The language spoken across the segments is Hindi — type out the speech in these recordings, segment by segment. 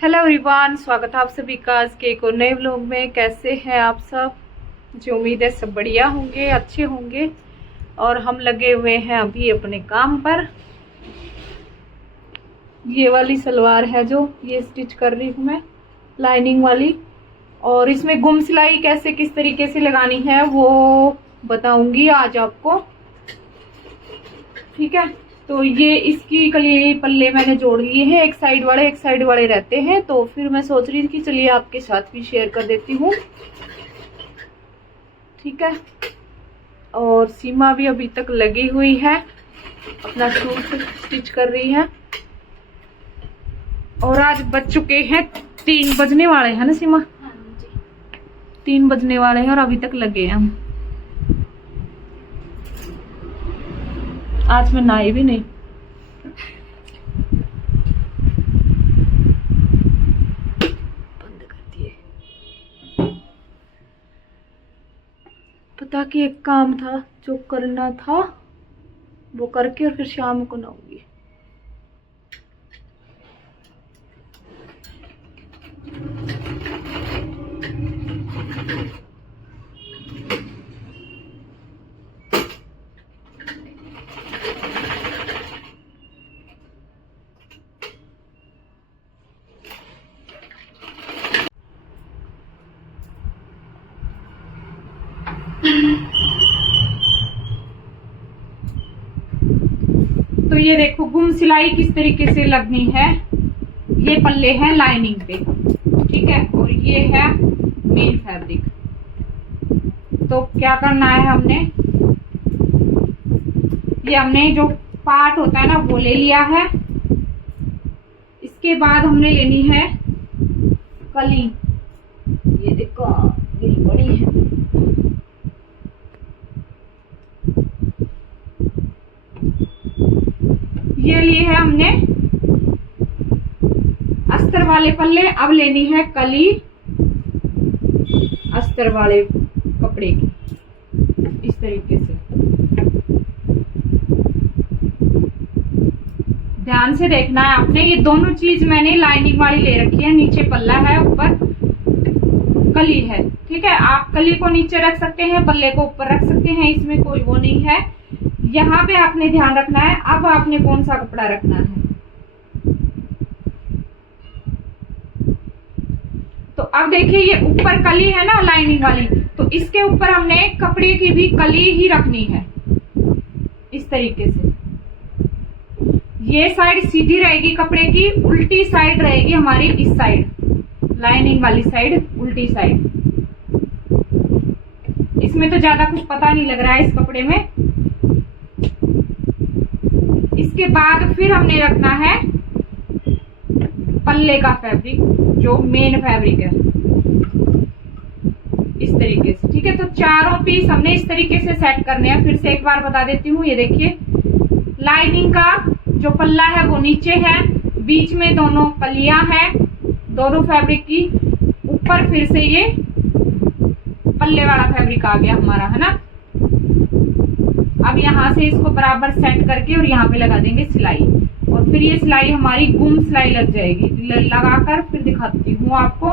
हेलो एवरीवन, स्वागत है आप सभी का आज के एक और नए व्लॉग में। कैसे हैं आप सब? मुझे उम्मीद है सब बढ़िया होंगे, अच्छे होंगे। और हम लगे हुए हैं अभी अपने काम पर। ये वाली सलवार है जो ये स्टिच कर रही हूँ मैं, लाइनिंग वाली। और इसमें गुम सिलाई कैसे किस तरीके से लगानी है वो बताऊंगी आज आपको, ठीक है। तो ये इसकी कली पल्ले मैंने जोड़ लिए हैं, एक साइड वाले रहते हैं। तो फिर मैं सोच रही थी कि चलिए आपके साथ भी शेयर कर देती हूँ, ठीक है। और सीमा भी अभी तक लगी हुई है, अपना सूट स्टिच कर रही है। और आज बज चुके हैं 3 बजने वाले हैं ना सीमा? हाँ जी, 3 बजने वाले हैं और अभी तक लगे हैं हम। आज मैं नहाई भी नहीं। बंद कर दिए। पता कि एक काम था जो करना था वो करके और फिर शाम को नहाऊंगी। तो ये देखो गुम सिलाई किस तरीके से लगनी है। ये पल्ले हैं लाइनिंग पे, ठीक है। और ये है मेन फैब्रिक। तो क्या करना है, हमने जो पार्ट होता है ना वो ले लिया है। इसके बाद हमने लेनी है कली। ये देखो ये बड़ी है। ये लिए है हमने अस्तर वाले पल्ले। अब लेनी है कली अस्तर वाले कपड़े की, इस तरीके से। ध्यान से देखना है आपने। ये दोनों चीज मैंने लाइनिंग वाली ले रखी है। नीचे पल्ला है, ऊपर कली है, ठीक है। आप कली को नीचे रख सकते हैं, पल्ले को ऊपर रख सकते हैं, इसमें कोई वो नहीं है। यहाँ पे आपने ध्यान रखना है। अब आपने कौन सा कपड़ा रखना है। तो अब देखिए ये ऊपर कली है ना लाइनिंग वाली, तो इसके ऊपर हमने कपड़े की भी कली ही रखनी है, इस तरीके से। ये साइड सीधी रहेगी कपड़े की, उल्टी साइड रहेगी हमारी इस साइड, लाइनिंग वाली साइड उल्टी साइड। इसमें तो ज्यादा कुछ पता नहीं लग रहा है इस कपड़े में। इसके बाद फिर हमने रखना है पल्ले का फैब्रिक, जो मेन फैब्रिक है, इस तरीके से, ठीक है। तो चारों पीस हमने इस तरीके से सेट करने हैं। फिर से एक बार बता देती हूँ। ये देखिए लाइनिंग का जो पल्ला है वो नीचे है, बीच में दोनों कलियां हैं दोनों फैब्रिक की। ऊपर फिर से ये पल्ले वाला फैब्रिक आ गया हमारा, है ना। अब यहाँ से इसको बराबर सेट करके और यहाँ पे लगा देंगे सिलाई। और फिर ये सिलाई हमारी गुम सिलाई लग जाएगी। लगाकर फिर दिखाती हूँ आपको।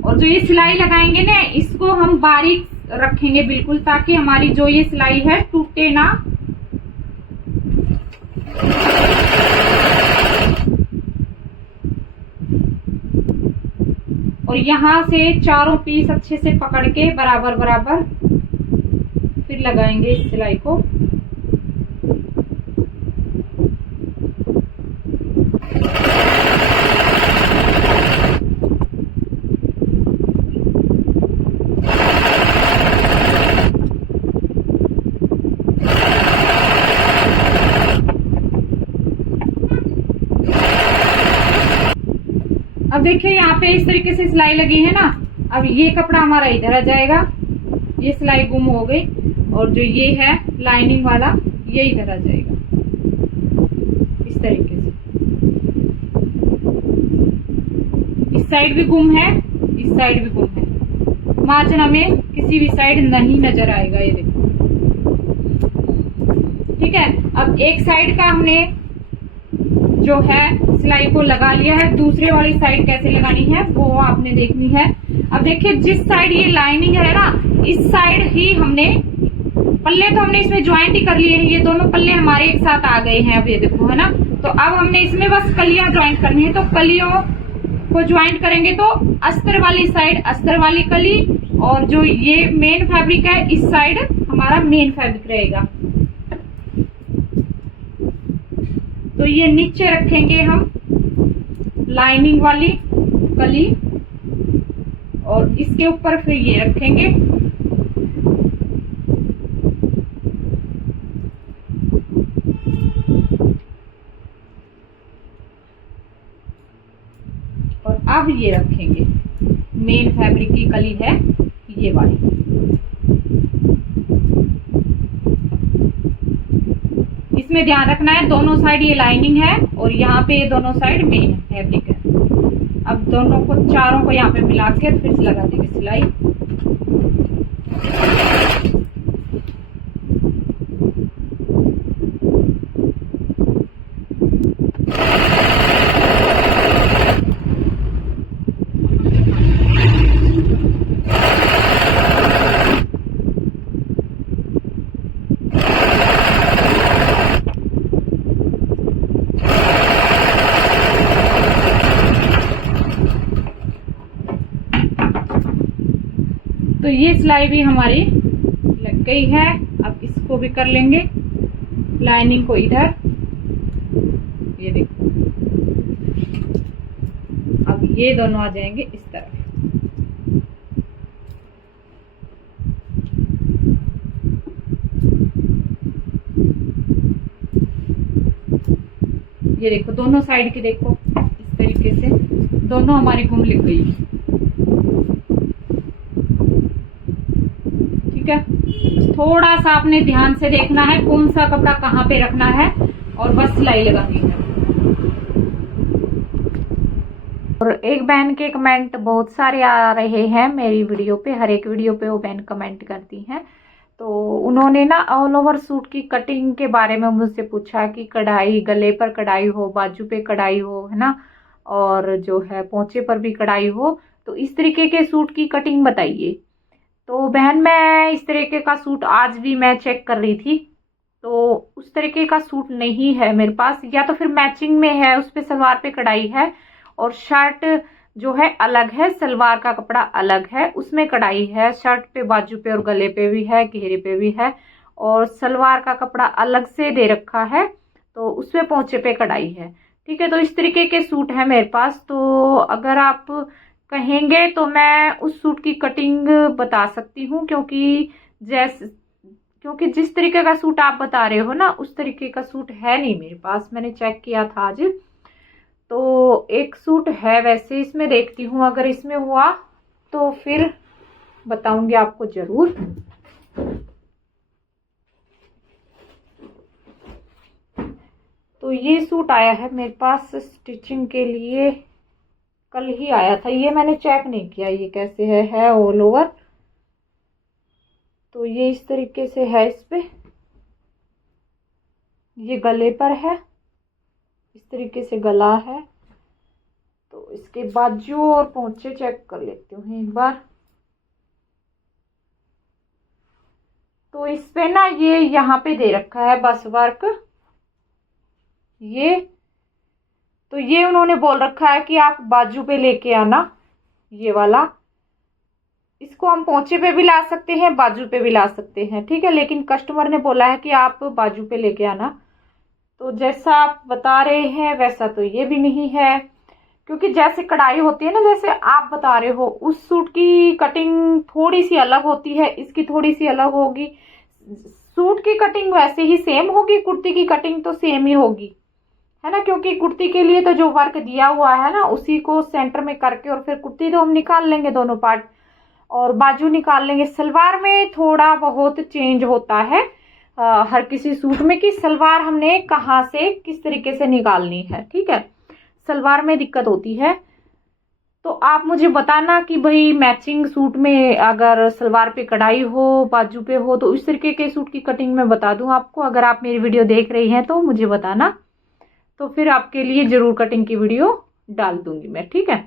और जो ये सिलाई लगाएंगे ना, इसको हम बारीक रखेंगे बिल्कुल, ताकि हमारी जो ये सिलाई है टूटे ना। और यहाँ से चारों पीस अच्छे से पकड़ के बराबर बराबर फिर लगाएंगे इस सिलाई को। अब देखिए यहाँ पे इस तरीके से सिलाई लगी है ना। अब ये कपड़ा हमारा इधर आ जाएगा, ये सिलाई गुम हो गई। और जो ये है लाइनिंग वाला ये इधर आ जाएगा, इस तरीके से। इस साइड भी गुम है, इस साइड भी गुम है, मार्जिन हमें किसी भी साइड नहीं नजर आएगा। ये देखो, ठीक है। अब एक साइड का हमने जो है सिलाई को लगा लिया है, दूसरे वाली साइड कैसे लगानी है वो आपने देखनी है। अब देखिए, जिस साइड ये लाइनिंग है ना, इस साइड ही हमने पल्ले तो हमने इसमें ज्वाइंट ही कर लिए हैं, ये दोनों पल्ले हमारे एक साथ आ गए हैं। अब ये देखो, है ना। तो अब हमने इसमें बस कलियां ज्वाइंट करनी है, तो कलियों को ज्वाइंट करेंगे तो अस्तर वाली साइड अस्तर वाली कली, और जो ये मेन फैब्रिक है इस साइड हमारा मेन फैब्रिक रहेगा। तो ये नीचे रखेंगे हम लाइनिंग वाली कली, और इसके ऊपर फिर ये रखेंगे। और अब ये रखेंगे मेन फैब्रिक की कली है ये वाली। इसमें ध्यान रखना है दोनों साइड ये लाइनिंग है और यहाँ पे ये दोनों साइड मेन फैब्रिक है। अब दोनों को चारों को यहाँ पे मिला के फिर लगा देंगे सिलाई। तो ये सिलाई भी हमारी लग गई है। अब इसको भी कर लेंगे, लाइनिंग को इधर, ये देखो। अब ये दोनों आ जाएंगे इस तरफ। ये देखो दोनों साइड की, देखो इस तरीके से दोनों हमारी गुम लिख गई। ठीक है, थोड़ा सा आपने ध्यान से देखना है कौन सा कपड़ा कहाँ पे रखना है और बस सिलाई लगानी है। और एक बहन के कमेंट बहुत सारे आ रहे हैं मेरी वीडियो पे, हर एक वीडियो पे वो बहन कमेंट करती हैं। तो उन्होंने ना ऑल ओवर सूट की कटिंग के बारे में मुझसे पूछा कि कढ़ाई, गले पर कढ़ाई हो, बाजू पे कढ़ाई हो, है ना, और जो है पोंचे पर भी कढ़ाई हो, तो इस तरीके के सूट की कटिंग बताइए। तो बहन, मैं इस तरीके का सूट आज भी मैं चेक कर रही थी, तो उस तरीके का सूट नहीं है मेरे पास। या तो फिर मैचिंग में है, उस पे सलवार पे कढ़ाई है और शर्ट जो है अलग है, सलवार का कपड़ा अलग है, उसमें कढ़ाई है। शर्ट पे, बाजू पे और गले पे भी है, घेरे पे भी है, और सलवार का कपड़ा अलग से दे रखा है, तो उसमें पोंचे पे कढ़ाई है। ठीक है, तो इस तरीके के सूट है मेरे पास। तो अगर आप कहेंगे तो मैं उस सूट की कटिंग बता सकती हूँ, क्योंकि जिस तरीके का सूट आप बता रहे हो ना, उस तरीके का सूट है नहीं मेरे पास। मैंने चेक किया था आज, तो एक सूट है वैसे, इसमें देखती हूँ, अगर इसमें हुआ तो फिर बताऊंगी आपको जरूर। तो ये सूट आया है मेरे पास स्टिचिंग के लिए, कल ही आया था। ये मैंने चेक नहीं किया ये कैसे है ऑल ओवर। तो ये इस तरीके से है, इस पे ये गले पर है, इस तरीके से गला है। तो इसके बाजू और पोंचे चेक कर लेती हूँ एक बार। तो इस पे ना ये यहाँ पे दे रखा है बस वर्क, ये तो ये उन्होंने बोल रखा है कि आप बाजू पे लेके आना, ये वाला। इसको हम पोंचे पे भी ला सकते हैं, बाजू पे भी ला सकते हैं, ठीक है, लेकिन कस्टमर ने बोला है कि आप बाजू पे लेके आना। तो जैसा आप बता रहे हैं वैसा तो ये भी नहीं है, क्योंकि जैसे कढ़ाई होती है ना, जैसे आप बता रहे हो, उस सूट की कटिंग थोड़ी सी अलग होती है, इसकी थोड़ी सी अलग होगी। सूट की कटिंग वैसे ही सेम होगी, कुर्ती की कटिंग तो सेम ही होगी, है ना, क्योंकि कुर्ती के लिए तो जो वर्क दिया हुआ है ना, उसी को सेंटर में करके और फिर कुर्ती तो हम निकाल लेंगे दोनों पार्ट, और बाजू निकाल लेंगे। सलवार में थोड़ा बहुत चेंज होता है हर किसी सूट में, कि सलवार हमने कहाँ से किस तरीके से निकालनी है, ठीक है, सलवार में दिक्कत होती है। तो आप मुझे बताना कि भाई मैचिंग सूट में अगर सलवार पे कढ़ाई हो, बाजू पे हो, तो इस तरीके के सूट की कटिंग मैं बता दूं आपको। अगर आप मेरी वीडियो देख रही हैं तो मुझे बताना, तो फिर आपके लिए जरूर कटिंग की वीडियो डाल दूंगी मैं, ठीक है।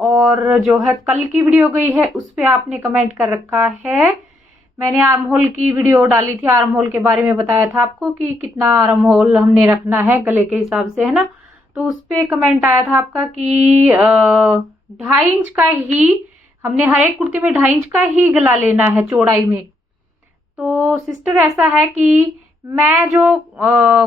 और जो है कल की वीडियो गई है उस पे आपने कमेंट कर रखा है, मैंने आर्म होल की वीडियो डाली थी, आर्म होल के बारे में बताया था आपको कि कितना आर्म होल हमने रखना है गले के हिसाब से, है ना। तो उस पे कमेंट आया था आपका कि 2.5 इंच का ही हमने हर एक कुर्ती में 2.5 इंच का ही गला लेना है चौड़ाई में। तो सिस्टर ऐसा है कि मैं जो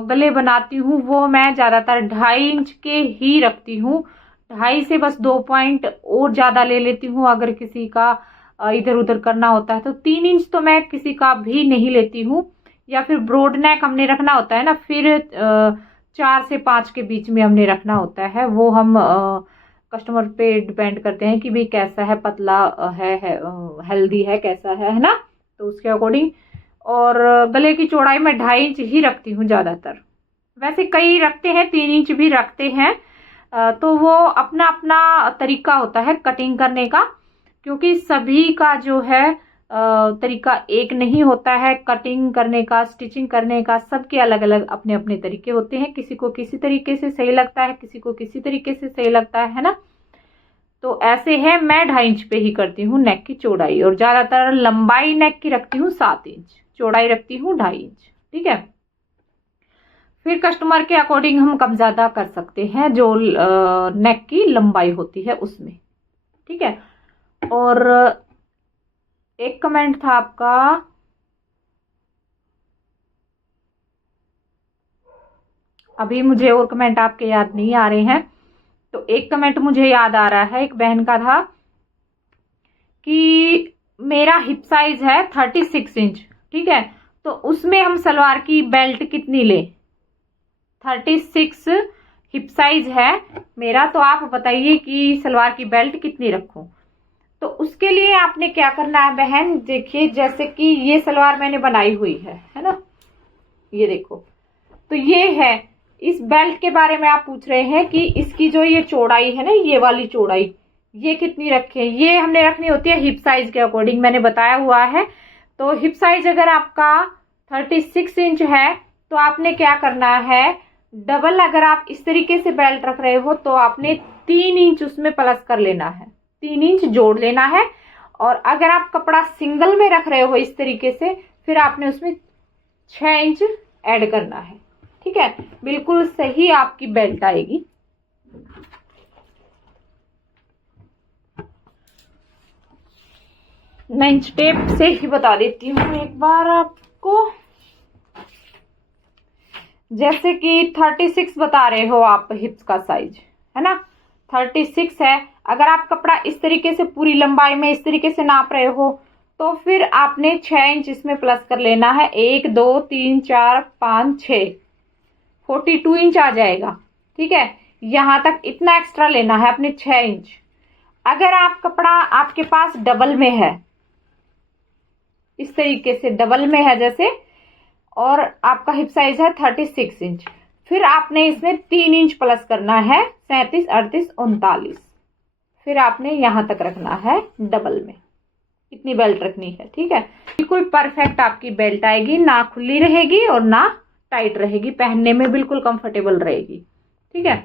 गले बनाती हूँ वो मैं ज़्यादातर 2.5 इंच के ही रखती हूँ। 2.5 से बस 2 पॉइंट और ज़्यादा ले लेती हूँ अगर किसी का इधर उधर करना होता है तो। 3 इंच तो मैं किसी का भी नहीं लेती हूँ। या फिर ब्रॉड नेक हमने रखना होता है ना, फिर 4 से 5 के बीच में हमने रखना होता है। वो हम कस्टमर पे डिपेंड करते हैं कि भाई कैसा है, पतला है हेल्दी है, कैसा है ना, तो उसके अकॉर्डिंग। और गले की चौड़ाई में 2.5 इंच ही रखती हूँ ज़्यादातर। वैसे कई रखते हैं 3 इंच भी रखते हैं, तो वो अपना अपना तरीका होता है कटिंग करने का, क्योंकि सभी का जो है तरीका एक नहीं होता है कटिंग करने का, स्टिचिंग करने का। सबके अलग अलग अपने अपने तरीके होते हैं। किसी को किसी तरीके से सही लगता है, किसी को किसी तरीके से सही लगता है ना। तो ऐसे है, मैं 2.5 इंच पे ही करती हूँ नेक की चौड़ाई, और ज्यादातर लंबाई नेक की रखती हूँ 7 इंच, चौड़ाई रखती हूँ 2.5 इंच, ठीक है। फिर कस्टमर के अकॉर्डिंग हम कम ज्यादा कर सकते हैं जो नेक की लंबाई होती है उसमें, ठीक है। और एक कमेंट था आपका, अभी मुझे और कमेंट आपके याद नहीं आ रहे हैं, तो एक कमेंट मुझे याद आ रहा है, एक बहन का था कि मेरा हिप साइज है 36 इंच, ठीक है, तो उसमें हम सलवार की बेल्ट कितनी ले। 36 हिप साइज है मेरा, तो आप बताइए कि सलवार की बेल्ट कितनी रखूं। तो उसके लिए आपने क्या करना है बहन, देखिए जैसे कि ये सलवार मैंने बनाई हुई है ना, ये देखो, तो ये है। इस बेल्ट के बारे में आप पूछ रहे हैं कि इसकी जो ये चौड़ाई है ना, ये वाली चौड़ाई, ये कितनी रखें। ये हमने रखनी होती है हिप साइज के अकॉर्डिंग, मैंने बताया हुआ है। तो हिप साइज अगर आपका 36 इंच है तो आपने क्या करना है, डबल अगर आप इस तरीके से बेल्ट रख रहे हो तो आपने 3 इंच उसमें प्लस कर लेना है, 3 इंच जोड़ लेना है। और अगर आप कपड़ा सिंगल में रख रहे हो इस तरीके से, फिर आपने उसमें 6 इंच ऐड करना है, ठीक है। बिल्कुल सही आपकी बेल्ट आएगी। मैं इंच टेप से ही बता देती हूँ एक बार आपको। जैसे कि 36 बता रहे हो आप हिप्स का साइज, है ना, 36 है। अगर आप कपड़ा इस तरीके से पूरी लंबाई में इस तरीके से नाप रहे हो तो फिर आपने 6 इंच इसमें प्लस कर लेना है। 1 2 3 4 5 6, 42 इंच आ जाएगा, ठीक है। यहां तक इतना एक्स्ट्रा लेना है अपने 6 इंच। अगर आप कपड़ा आपके पास डबल में है, इस तरीके से डबल में है जैसे, और आपका हिप साइज है 36 इंच, फिर आपने इसमें 3 इंच प्लस करना है, 37 38 39, फिर आपने यहां तक रखना है डबल में, इतनी बेल्ट रखनी है, ठीक है। बिल्कुल परफेक्ट आपकी बेल्ट आएगी, ना खुली रहेगी और ना टाइट रहेगी, पहनने में बिल्कुल कंफर्टेबल रहेगी, ठीक है।